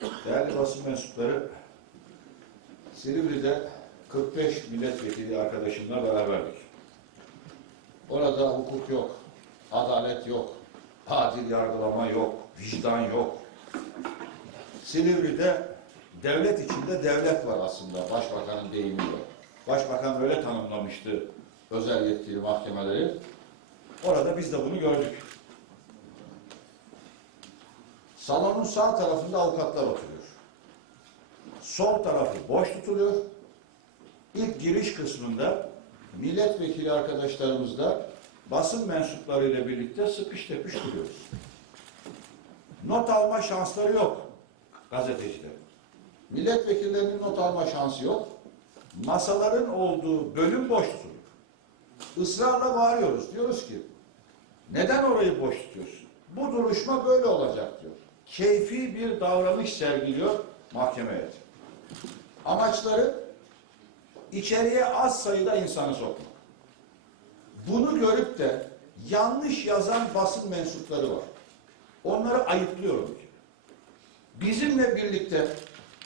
Değerli basın mensupları, Silivri'de 45 milletvekili arkadaşımla beraberdik. Orada hukuk yok, adalet yok, adil yargılama yok, vicdan yok. Silivri'de devlet içinde devlet var aslında başbakanın deyimiyle. Başbakan öyle tanımlamıştı özel yetkili mahkemeleri. Orada biz de bunu gördük. Salonun sağ tarafında avukatlar oturuyor. Sol tarafı boş tutuluyor. İlk giriş kısmında milletvekili arkadaşlarımızla basın mensuplarıyla birlikte sıkış tepiş duruyoruz. Not alma şansları yok gazetecilerin. Milletvekillerinin not alma şansı yok. Masaların olduğu bölüm boş tutuluyor. Israrla bağırıyoruz. Diyoruz ki neden orayı boş tutuyorsun? Bu duruşma böyle olacak diyor. Keyfi bir davranış sergiliyor mahkeme heyeti. Amaçları içeriye az sayıda insanı sokmak. Bunu görüp de yanlış yazan basın mensupları var. Onları ayıplıyorum. Bizimle birlikte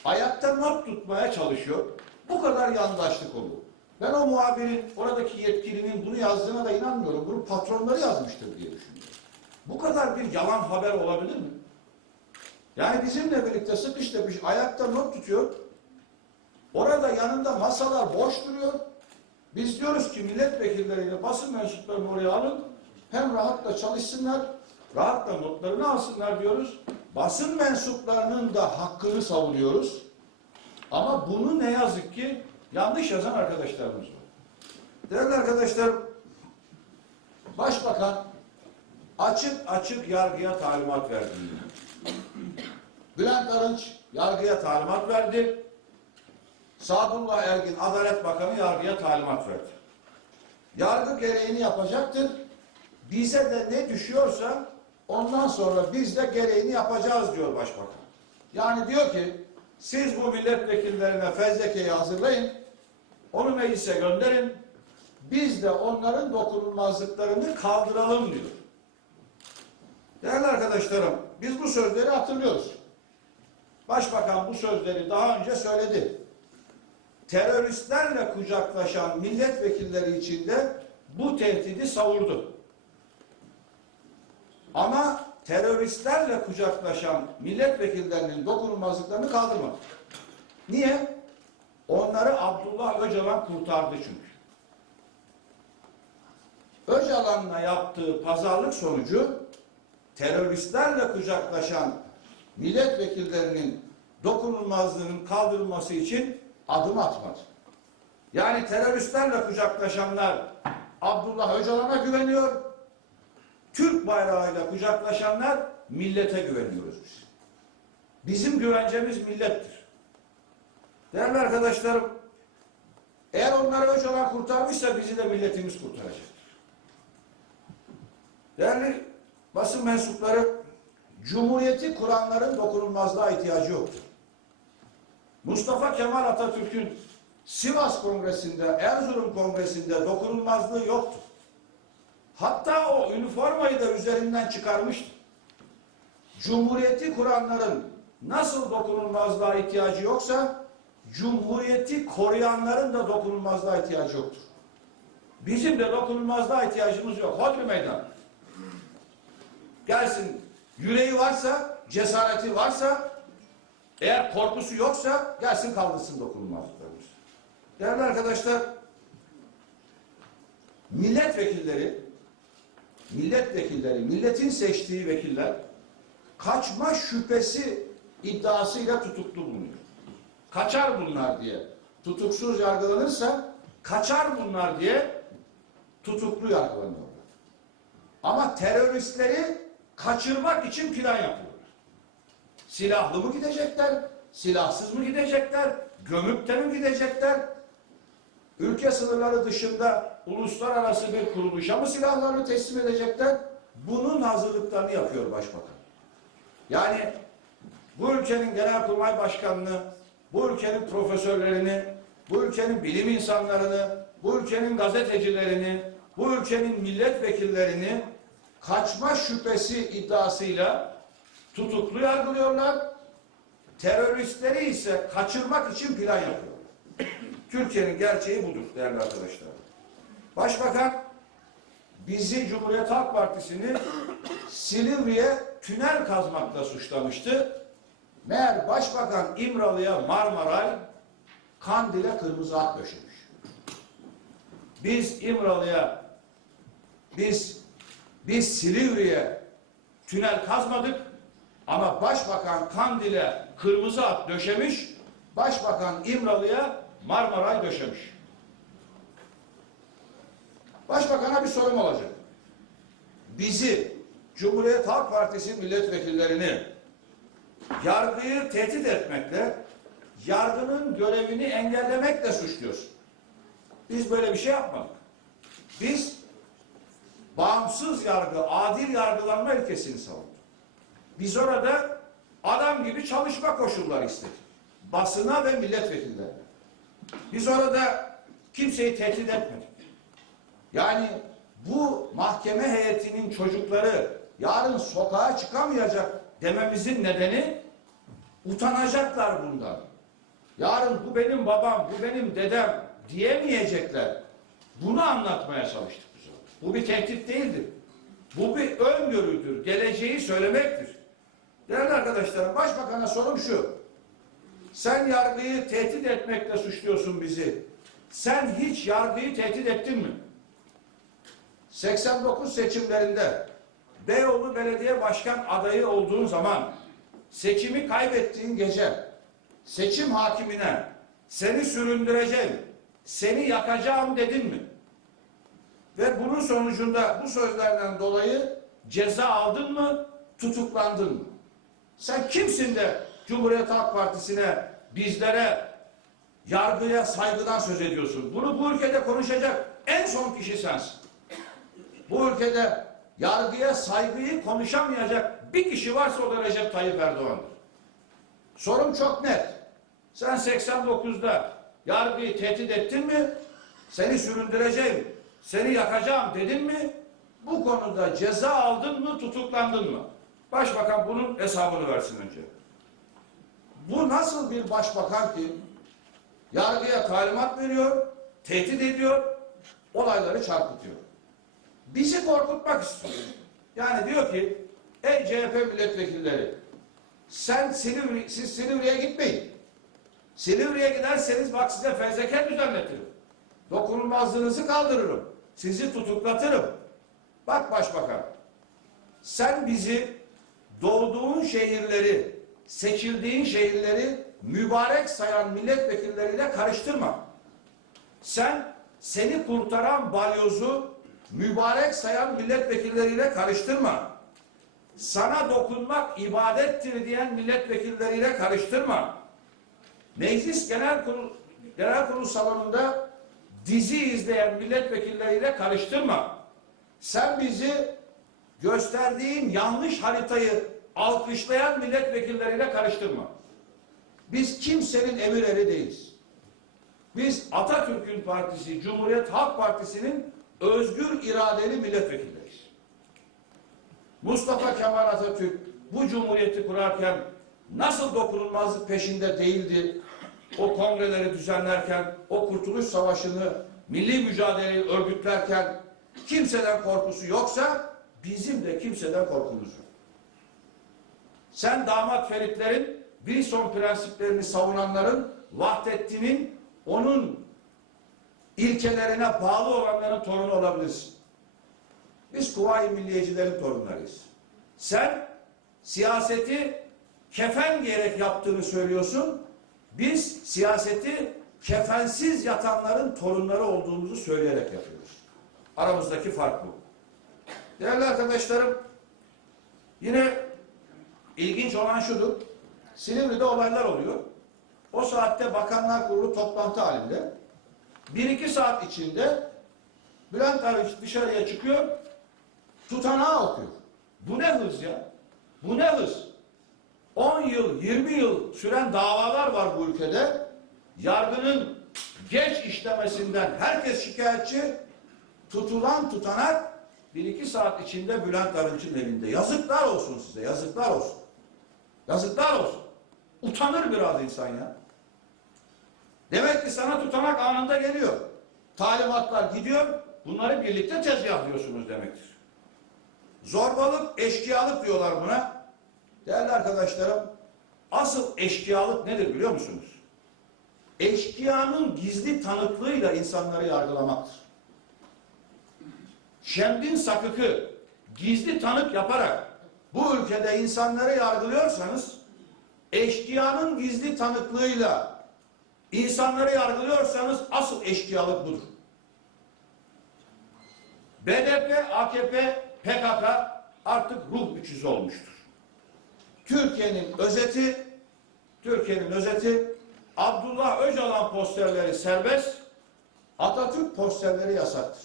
ayakta not tutmaya çalışıyor. Bu kadar yandaşlık oluyor. Ben o muhabirin, oradaki yetkilinin bunu yazdığına da inanmıyorum. Bunu patronları yazmıştır diye düşünüyorum. Bu kadar bir yalan haber olabilir mi? Yani bizimle birlikte sıkış tepiş ayakta not tutuyor. Orada yanında masalar boş duruyor. Biz diyoruz ki milletvekilleriyle basın mensuplarını oraya alın. Hem rahatla çalışsınlar, rahatla notlarını alsınlar diyoruz. Basın mensuplarının da hakkını savunuyoruz. Ama bunu ne yazık ki yanlış yazan arkadaşlarımız var. Değerli arkadaşlar, Başbakan açık açık yargıya talimat verdi. Bülent Arınç yargıya talimat verdi. Sadullah Ergin Adalet Bakanı yargıya talimat verdi. Yargı gereğini yapacaktır. Bize de ne düşüyorsa ondan sonra biz de gereğini yapacağız diyor Başbakan. Yani diyor ki siz bu milletvekillerine fezlekeyi hazırlayın, onu meclise gönderin, biz de onların dokunulmazlıklarını kaldıralım diyor. Değerli arkadaşlarım, biz bu sözleri hatırlıyoruz. Başbakan bu sözleri daha önce söyledi. Teröristlerle kucaklaşan milletvekilleri içinde bu tehdidi savurdu. Ama teröristlerle kucaklaşan milletvekillerinin dokunulmazlıklarını kaldırmadı. Niye? Onları Abdullah Öcalan kurtardı çünkü. Öcalan'la yaptığı pazarlık sonucu teröristlerle kucaklaşan milletvekillerinin dokunulmazlığının kaldırılması için adım atmadı. Yani teröristlerle kucaklaşanlar Abdullah Öcalan'a güveniyor. Türk bayrağıyla kucaklaşanlar millete güveniyoruz biz. Bizim güvencemiz millettir. Değerli arkadaşlarım, eğer onları Öcalan kurtarmışsa bizi de milletimiz kurtaracaktır. Değerli basın mensupları, Cumhuriyeti kuranların dokunulmazlığa ihtiyacı yoktur. Mustafa Kemal Atatürk'ün Sivas Kongresi'nde, Erzurum Kongresi'nde dokunulmazlığı yoktu. Hatta o üniformayı da üzerinden çıkarmıştı. Cumhuriyeti kuranların nasıl dokunulmazlığa ihtiyacı yoksa, Cumhuriyeti koruyanların da dokunulmazlığa ihtiyacı yoktur. Bizim de dokunulmazlığa ihtiyacımız yok. Hodri meydan. Gelsin yüreği varsa, cesareti varsa, eğer korkusu yoksa gelsin kaldırsın dokunulmazlıklarımızı. Değerli arkadaşlar, milletvekilleri, milletvekilleri, milletin seçtiği vekiller kaçma şüphesi iddiasıyla tutuklu bulunuyor. Kaçar bunlar diye tutuksuz yargılanırsa kaçar bunlar diye tutuklu yargılanıyorlar. Ama teröristleri kaçırmak için plan yapıyorlar. Silahlı mı gidecekler, silahsız mı gidecekler, gömüp mi gidecekler? Ülke sınırları dışında uluslararası bir kuruluşa mı silahlarını teslim edecekler? Bunun hazırlıklarını yapıyor başbakan. Yani bu ülkenin genelkurmay başkanını, bu ülkenin profesörlerini, bu ülkenin bilim insanlarını, bu ülkenin gazetecilerini, bu ülkenin milletvekillerini kaçma şüphesi iddiasıyla tutuklu yargılıyorlar. teröristleri ise kaçırmak için plan yapıyor. Türkiye'nin gerçeği budur değerli arkadaşlar. Başbakan bizi Cumhuriyet Halk Partisi'ni Silivri'ye tünel kazmakla suçlamıştı. Meğer Başbakan İmralı'ya Marmaray, Kandil'e kırmızı at döşemiş. Biz İmralı'ya, biz biz Silivri'ye tünel kazmadık ama Başbakan Kandil'e kırmızı at döşemiş, Başbakan İmralı'ya Marmaray döşemiş. Başbakan'a bir sorum olacak. Bizi Cumhuriyet Halk Partisi milletvekillerini yargıyı tehdit etmekle, yargının görevini engellemekle suçluyorsun. Biz böyle bir şey yapmadık. Biz bağımsız yargı, adil yargılanma ilkesini savunduk. Biz orada adam gibi çalışma koşulları istedik. Basına ve milletvekillerine. Biz orada kimseyi tehdit etmedik. Yani bu mahkeme heyetinin çocukları yarın sokağa çıkamayacak dememizin nedeni utanacaklar bundan. Yarın bu benim babam, bu benim dedem diyemeyecekler. Bunu anlatmaya çalıştık. Bu bir tehdit değildir. Bu bir öngörüdür. Geleceği söylemektir. Değerli arkadaşlarım, başbakana sorum şu. Sen yargıyı tehdit etmekle suçluyorsun bizi. Sen hiç yargıyı tehdit ettin mi? 89 seçimlerinde Beyoğlu Belediye Başkan adayı olduğun zaman seçimi kaybettiğin gece seçim hakimine seni süründüreceğim, seni yakacağım dedin mi? Ve bunun sonucunda bu sözlerden dolayı ceza aldın mı, tutuklandın mı? Sen kimsin de Cumhuriyet Halk Partisi'ne, bizlere, yargıya saygıdan söz ediyorsun? Bunu bu ülkede konuşacak en son kişi sensin. Bu ülkede yargıya saygıyı konuşamayacak bir kişi varsa o da Recep Tayyip Erdoğan'dır. Sorum çok net. Sen 89'da yargıyı tehdit ettin mi? Seni süründüreceğim, seni yakacağım dedin mi? Bu konuda ceza aldın mı, tutuklandın mı? Başbakan bunun hesabını versin önce. Bu nasıl bir başbakan ki yargıya talimat veriyor, tehdit ediyor, olayları çarpıtıyor. Bizi korkutmak istiyor. Yani diyor ki, ey CHP milletvekilleri, sen Silivri, siz Silivri'ye gitmeyin. Silivri'ye giderseniz bak size fezleke düzenletirim. Dokunulmazlığınızı kaldırırım. Sizi tutuklatırım. Bak başbakan, sen bizi doğduğun şehirleri, seçildiğin şehirleri mübarek sayan milletvekilleriyle karıştırma. Sen seni kurtaran balyozu mübarek sayan milletvekilleriyle karıştırma. Sana dokunmak ibadettir diyen milletvekilleriyle karıştırma. Meclis Genel Kurul, Genel Kurul salonunda dizi izleyen milletvekilleriyle karıştırma. Sen bizi gösterdiğin yanlış haritayı alkışlayan milletvekilleriyle karıştırma. Biz kimsenin emir eri değiliz. Biz Atatürk'ün partisi, Cumhuriyet Halk Partisi'nin özgür iradeli milletvekilleriyiz. Mustafa Kemal Atatürk bu cumhuriyeti kurarken nasıl dokunulmazlık peşinde değildi? O kongreleri düzenlerken, o kurtuluş savaşını, milli mücadeleyi örgütlerken kimseden korkusu yoksa bizim de kimseden korkumuz yok. Sen damat Feritlerin Wilson prensiplerini savunanların Vahdettin'in onun ilkelerine bağlı olanların torunu olabilirsin. Biz Kuvayi Milliyecilerin torunlarıyız. Sen siyaseti kefen giyerek yaptığını söylüyorsun. Biz siyaseti kefensiz yatanların torunları olduğumuzu söyleyerek yapıyoruz. Aramızdaki fark bu. Değerli arkadaşlarım, yine ilginç olan şudur. Silivri'de olaylar oluyor. O saatte Bakanlar Kurulu toplantı halinde. Bir iki saat içinde Bülent Arınç dışarıya çıkıyor, tutanağı okuyor. Bu ne hız ya? Bu ne hız? 10 yıl, 20 yıl süren davalar var bu ülkede. Yargının geç işlemesinden herkes şikayetçi. Tutulan tutanak bir iki saat içinde Bülent Arınç'ın elinde. Yazıklar olsun size, yazıklar olsun. Yazıklar olsun. Utanır biraz insan ya. Demek ki sana tutanak anında geliyor. Talimatlar gidiyor. Bunları birlikte tezgahlıyorsunuz demektir. Zorbalık, eşkıyalık diyorlar buna. Değerli arkadaşlarım, asıl eşkıyalık nedir biliyor musunuz? Eşkıyanın gizli tanıklığıyla insanları yargılamaktır. Şemdin Sakık'ı gizli tanık yaparak bu ülkede insanları yargılıyorsanız eşkıyanın gizli tanıklığıyla insanları yargılıyorsanız asıl eşkıyalık budur. BDP, AKP, PKK artık ruh üçüzü olmuştur. Türkiye'nin özeti, Türkiye'nin özeti Abdullah Öcalan posterleri serbest, Atatürk posterleri yasaktır.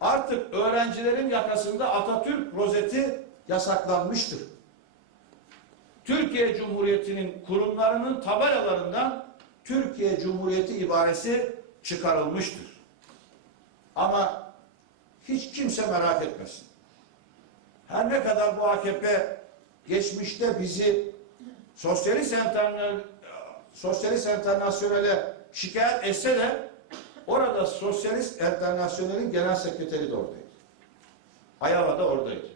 Artık öğrencilerin yakasında Atatürk rozeti yasaklanmıştır. Türkiye Cumhuriyeti'nin kurumlarının tabelalarından Türkiye Cumhuriyeti ibaresi çıkarılmıştır. Ama hiç kimse merak etmesin. Her ne kadar bu AKP geçmişte bizi sosyalist, sosyalist internasyonele şikayet etse de orada sosyalist internasyonelin genel sekreteri de oradaydı. Ayala da oradaydı.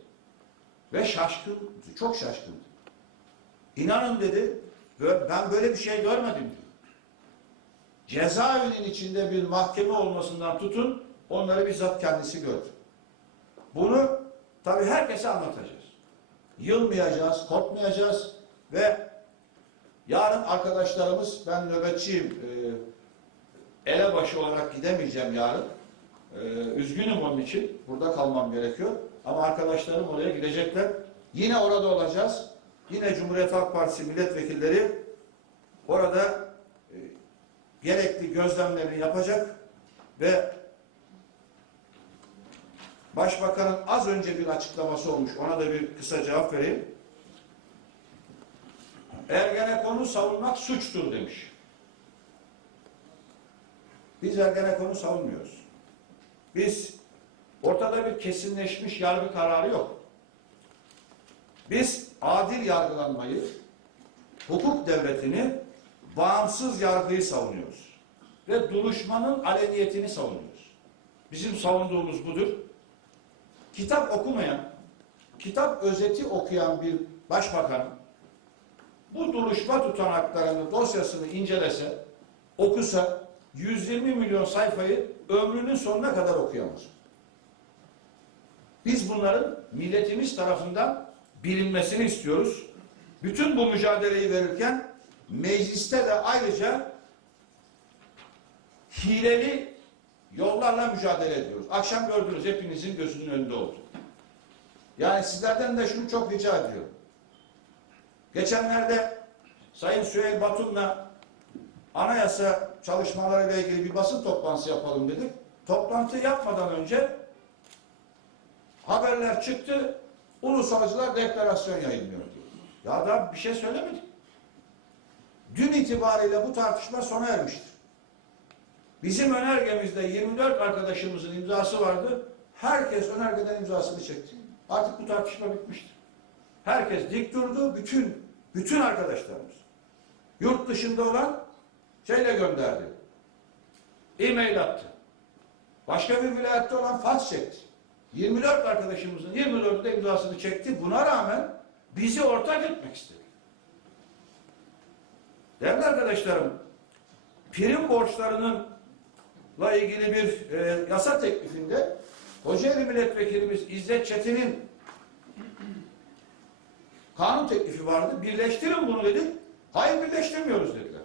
Ve şaşkın, çok şaşkındı. İnanın dedi, "bö- ben böyle bir şey görmedim diyor. Cezaevinin içinde bir mahkeme olmasından tutun, onları bizzat kendisi gördü. Bunu tabii herkese anlatacağız. Yılmayacağız, korkmayacağız ve yarın arkadaşlarımız, ben nöbetçiyim, e, elebaşı olarak gidemeyeceğim yarın. E, üzgünüm onun için, burada kalmam gerekiyor. Ama arkadaşlarım oraya gidecekler. Yine orada olacağız. Yine Cumhuriyet Halk Partisi milletvekilleri orada e, gerekli gözlemlerini yapacak ve Başbakanın az önce bir açıklaması olmuş. Ona da bir kısa cevap vereyim. Ergenekon'u savunmak suçtur demiş. Biz Ergenekon'u savunmuyoruz. Biz ortada bir kesinleşmiş yargı kararı yok. Biz adil yargılanmayı, hukuk devletini, bağımsız yargıyı savunuyoruz. Ve duruşmanın aleniyetini savunuyoruz. Bizim savunduğumuz budur. Kitap okumayan, kitap özeti okuyan bir başbakan bu duruşma tutanaklarını, dosyasını incelese, okusa 120 milyon sayfayı ömrünün sonuna kadar okuyamaz. Biz bunların milletimiz tarafından bilinmesini istiyoruz. Bütün bu mücadeleyi verirken mecliste de ayrıca hileli yollarla mücadele ediyoruz. Akşam gördünüz hepinizin gözünün önünde oldu. Yani sizlerden de şunu çok rica ediyorum. Geçenlerde Sayın Süheyl Batum'la anayasa çalışmalarıyla ilgili bir basın toplantısı yapalım dedik. Toplantı yapmadan önce haberler çıktı. Ulusalcılar deklarasyon yayınlıyor diyor. Ya da bir şey söylemedik. Dün itibariyle bu tartışma sona ermiştir. Bizim önergemizde 24 arkadaşımızın imzası vardı. Herkes önergeden imzasını çekti. Artık bu tartışma bitmiştir. Herkes dik durdu. Bütün bütün arkadaşlarımız. Yurt dışında olan şeyle gönderdi. E-mail attı. Başka bir vilayette olan fax çekti. 24 arkadaşımızın 24'ü de imzasını çekti. Buna rağmen bizi ortak etmek istedi. Değerli arkadaşlarım, prim borçlarının la ilgili bir e, yasa teklifinde Kocaeli Milletvekilimiz İzzet Çetin'in kanun teklifi vardı. Birleştirin bunu dedik. Hayır birleştirmiyoruz dediler.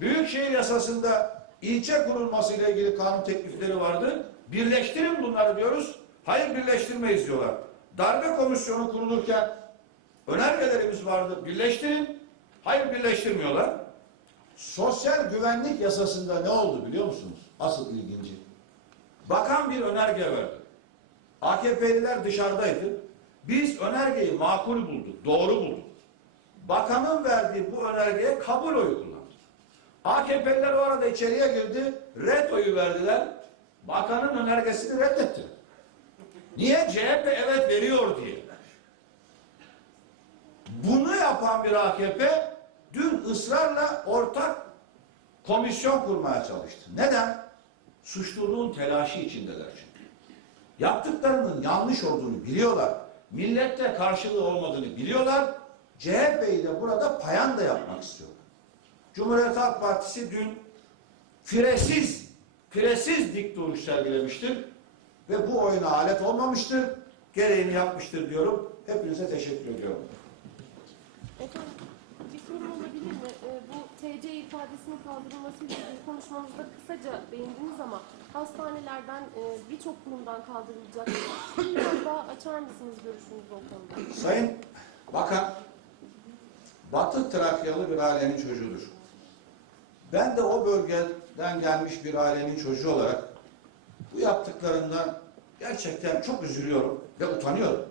Büyükşehir yasasında ilçe kurulması ile ilgili kanun teklifleri vardı. Birleştirin bunları diyoruz. Hayır birleştirmeyiz diyorlar. Darbe komisyonu kurulurken önergelerimiz vardı. Birleştirin. Hayır birleştirmiyorlar. Sosyal güvenlik yasasında ne oldu biliyor musunuz? Asıl ilginci. Bakan bir önerge verdi. AKP'liler dışarıdaydı. Biz önergeyi makul bulduk, doğru bulduk. Bakanın verdiği bu önergeye kabul oyu kullandı. AKP'liler o arada içeriye girdi, red oyu verdiler. Bakanın önergesini reddettiler. Niye? CHP evet veriyor diye. Bunu yapan bir AKP ısrarla ortak komisyon kurmaya çalıştı. Neden? Suçluluğun telaşı içindeler çünkü. Yaptıklarının yanlış olduğunu biliyorlar. Millette karşılığı olmadığını biliyorlar. CHP'yi de burada payanda yapmak istiyorlar. Cumhuriyet Halk Partisi dün firesiz, firesiz dik duruş sergilemiştir. Ve bu oyuna alet olmamıştır. Gereğini yapmıştır diyorum. Hepinize teşekkür ediyorum. Efendim, bir sorum olabilir mi? Ee, bu TC ifadesinin kaldırılmasıyla ilgili konuşmamızda kısaca değindiniz ama hastanelerden e, birçok kurumdan kaldırılacak. Biraz daha açar mısınız görüşünüzü o konuda? Sayın Bakan, Batı Trakyalı bir ailenin çocuğudur. Ben de o bölgeden gelmiş bir ailenin çocuğu olarak bu yaptıklarından gerçekten çok üzülüyorum ve utanıyorum.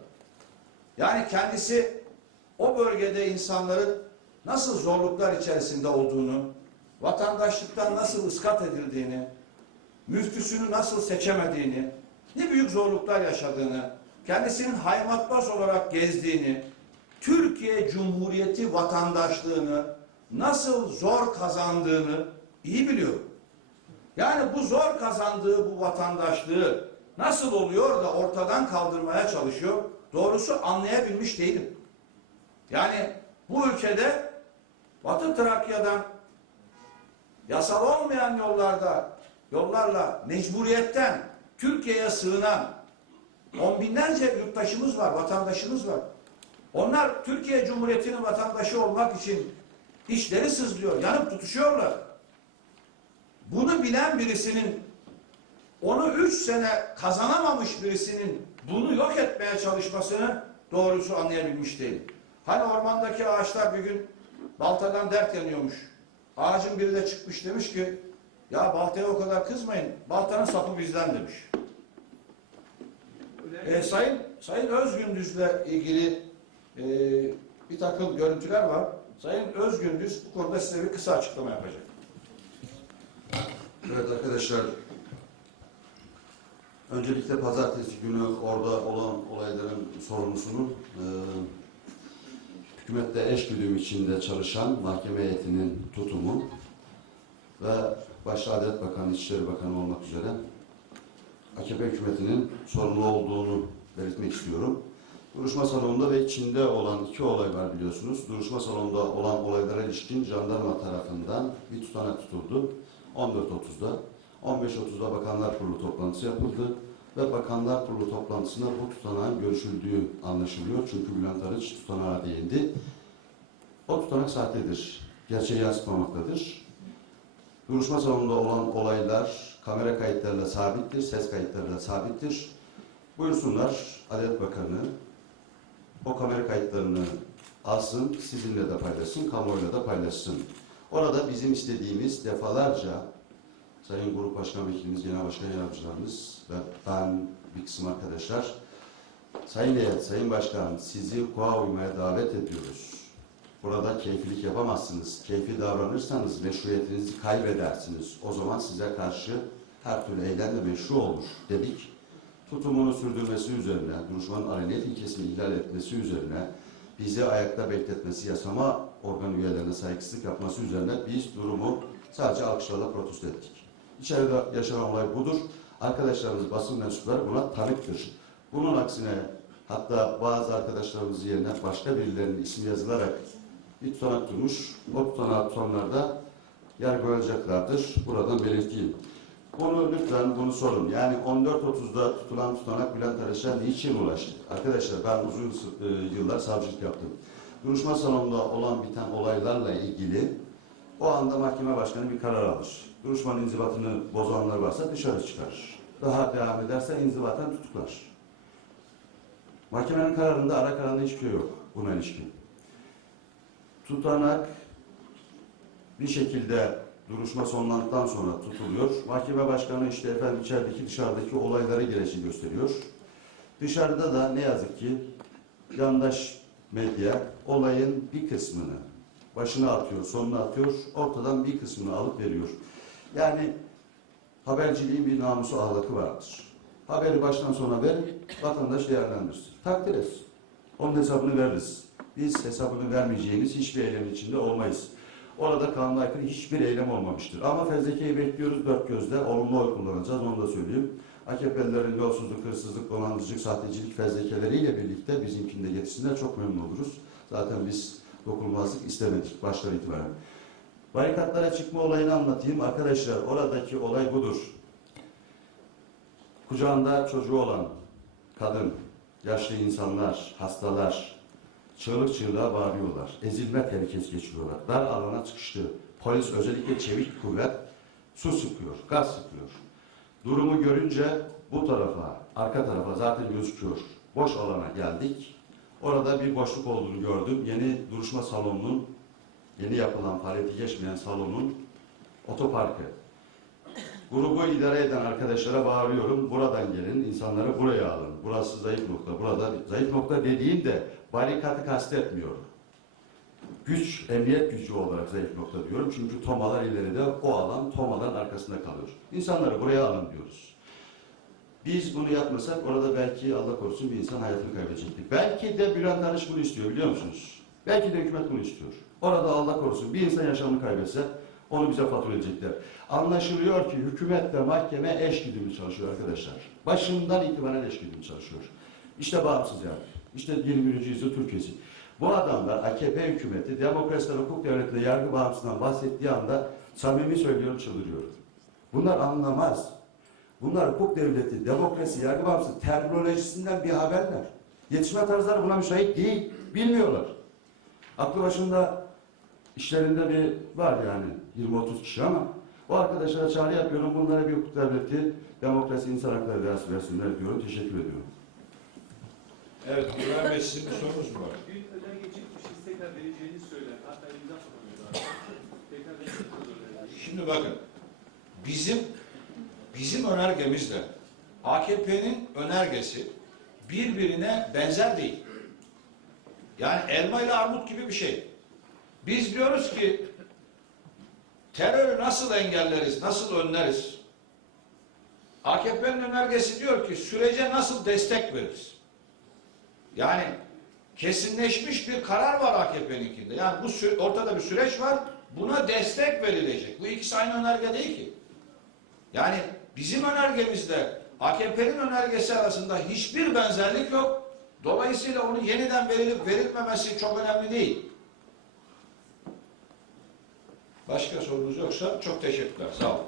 Yani kendisi o bölgede insanların nasıl zorluklar içerisinde olduğunu, vatandaşlıktan nasıl ıskat edildiğini, müftüsünü nasıl seçemediğini, ne büyük zorluklar yaşadığını, kendisinin haymatbaz olarak gezdiğini, Türkiye Cumhuriyeti vatandaşlığını nasıl zor kazandığını iyi biliyorum. Yani bu zor kazandığı bu vatandaşlığı nasıl oluyor da ortadan kaldırmaya çalışıyor? Doğrusu anlayabilmiş değilim. Yani bu ülkede Batı Trakya'dan yasal olmayan yollarda, yollarla mecburiyetten Türkiye'ye sığınan on binlerce yurttaşımız var, vatandaşımız var. Onlar Türkiye Cumhuriyeti'nin vatandaşı olmak için işleri sızlıyor, yanıp tutuşuyorlar. Bunu bilen birisinin, onu üç sene kazanamamış birisinin bunu yok etmeye çalışmasını doğrusu anlayabilmiş değilim. Hani ormandaki ağaçlar bir gün baltadan dert yanıyormuş. Ağacın biri de çıkmış demiş ki ya baltaya o kadar kızmayın. Baltanın sapı bizden demiş. E, Sayın Sayın Özgündüz'le ilgili e, bir takım görüntüler var. Sayın Özgündüz bu konuda size bir kısa açıklama yapacak. Evet arkadaşlar, öncelikle pazartesi günü orada olan olayların sorumlusunun e, hükümette eş güdüm içinde çalışan mahkeme heyetinin tutumu ve başta Adalet Bakanı, İçişleri Bakanı olmak üzere AKP hükümetinin sorumlu olduğunu belirtmek istiyorum. Duruşma salonunda ve içinde olan iki olay var biliyorsunuz. Duruşma salonunda olan olaylara ilişkin jandarma tarafından bir tutanak tutuldu. 14.30'da. 15.30'da Bakanlar Kurulu toplantısı yapıldı ve Bakanlar Kurulu toplantısında bu tutanağın görüşüldüğü anlaşılıyor. Çünkü Bülent Arınç tutanağa değindi. O tutanak sahtedir. Gerçeği yansıtmamaktadır. Duruşma salonunda olan olaylar kamera kayıtlarıyla sabittir, ses kayıtlarıyla sabittir. Buyursunlar Adalet Bakanı o kamera kayıtlarını alsın, sizinle de paylaşsın, kamuoyuyla da paylaşsın. Orada bizim istediğimiz defalarca Sayın Grup Başkan Vekilimiz, Genel Başkan Yardımcılarımız ve ben bir kısım arkadaşlar Sayın Heyet, Sayın Başkan sizi kuğa uymaya davet ediyoruz. Burada keyfilik yapamazsınız. Keyfi davranırsanız meşruiyetinizi kaybedersiniz. O zaman size karşı her türlü eylem de meşru olur dedik. Tutumunu sürdürmesi üzerine, duruşmanın aleniyet ilkesini ihlal etmesi üzerine, bizi ayakta bekletmesi, yasama organ üyelerine saygısızlık yapması üzerine biz durumu sadece alkışlarla protesto ettik. İçeride yaşanan olay budur. Arkadaşlarımız, basın mensupları buna tanıktır. Bunun aksine hatta bazı arkadaşlarımız yerine başka birilerinin ismi yazılarak bir tutanak tutmuş. O tutanağı tutanlar da yargılanacaklardır. Buradan belirteyim. Bunu lütfen bunu sorun. Yani 14.30'da tutulan tutanak Bülent Arış'a niçin ulaştı? Arkadaşlar ben uzun e, yıllar savcılık yaptım. Duruşma salonunda olan biten olaylarla ilgili o anda mahkeme başkanı bir karar alır. Duruşmanın inzibatını bozanlar varsa dışarı çıkarır. Daha devam ederse inzibaten tutuklar. Mahkemenin kararında ara kararında hiçbir şey yok buna ilişkin. Tutanak bir şekilde duruşma sonlandıktan sonra tutuluyor. Mahkeme başkanı işte efendim içerideki dışarıdaki olayları gereçi gösteriyor. Dışarıda da ne yazık ki yandaş medya olayın bir kısmını başına atıyor, sonuna atıyor, ortadan bir kısmını alıp veriyor. Yani haberciliğin bir namusu ahlakı vardır. Haberi baştan sona verin, vatandaş değerlendirsin. Takdir etsin. Onun hesabını veririz. Biz hesabını vermeyeceğimiz hiçbir eylemin içinde olmayız. Orada kanuna aykırı hiçbir eylem olmamıştır. Ama fezlekeyi bekliyoruz dört gözle. Olumlu oy kullanacağız onu da söyleyeyim. AKP'lilerin yolsuzluk, hırsızlık, dolandırıcılık, sahtecilik fezlekeleriyle birlikte bizimkini de getirsinler. Çok memnun oluruz. Zaten biz dokunulmazlık istemedik baştan itibaren. Barikatlara çıkma olayını anlatayım. Arkadaşlar oradaki olay budur. Kucağında çocuğu olan kadın, yaşlı insanlar, hastalar çığlık çığlığa bağırıyorlar. Ezilme tehlikesi geçiriyorlar. Dar alana çıkıştı. Polis özellikle çevik kuvvet su sıkıyor, gaz sıkıyor. Durumu görünce bu tarafa, arka tarafa zaten gözüküyor. Boş alana geldik. Orada bir boşluk olduğunu gördüm. Yeni duruşma salonunun, yeni yapılan faaliyeti geçmeyen salonun otoparkı. Grubu idare eden arkadaşlara bağırıyorum. Buradan gelin, insanları buraya alın. Burası zayıf nokta. Burada zayıf nokta dediğimde barikatı kastetmiyorum. Güç, emniyet gücü olarak zayıf nokta diyorum. Çünkü tomalar ileride o alan tomaların arkasında kalıyor. İnsanları buraya alın diyoruz. Biz bunu yapmasak orada belki Allah korusun bir insan hayatını kaybedecekti. Belki de Bülent Arınç bunu istiyor biliyor musunuz? Belki de hükümet bunu istiyor. Orada Allah korusun bir insan yaşamını kaybetse onu bize fatura edecekler. Anlaşılıyor ki hükümetle mahkeme eş güdümlü çalışıyor arkadaşlar. Başından itibaren eş güdümlü çalışıyor. İşte bağımsız yani. İşte 21. yüzyıl Türkiye'si. Bu adamlar AKP hükümeti demokrasiden hukuk devletinde yargı bağımsızlığından bahsettiği anda samimi söylüyorum çıldırıyor. Bunlar anlamaz. Bunlar hukuk devleti, demokrasi, yargı bağımsızlığı terminolojisinden bir haberler. Yetişme tarzları buna müsait değil. Bilmiyorlar. Aklı başında işlerinde bir var yani 20-30 kişi ama o arkadaşlara çağrı yapıyorum. Bunlara bir hukuk devleti, demokrasi, insan hakları dersi versinler diyorum. Teşekkür ediyorum. Evet, Güven Bey sizin bir sorunuz mu var? Bir önerge çıkmış, siz tekrar vereceğini söyler. Hatta imza Şimdi bakın, bizim bizim önergemizle AKP'nin önergesi birbirine benzer değil. Yani elma ile armut gibi bir şey. Biz diyoruz ki terörü nasıl engelleriz, nasıl önleriz? AKP'nin önergesi diyor ki sürece nasıl destek veririz? Yani kesinleşmiş bir karar var AKP'ninkinde. Yani bu ortada bir süreç var. Buna destek verilecek. Bu ikisi aynı önerge değil ki. Yani bizim önergemizle AKP'nin önergesi arasında hiçbir benzerlik yok. Dolayısıyla onu yeniden verilip verilmemesi çok önemli değil. Başka sorunuz yoksa çok teşekkürler. Sağ olun.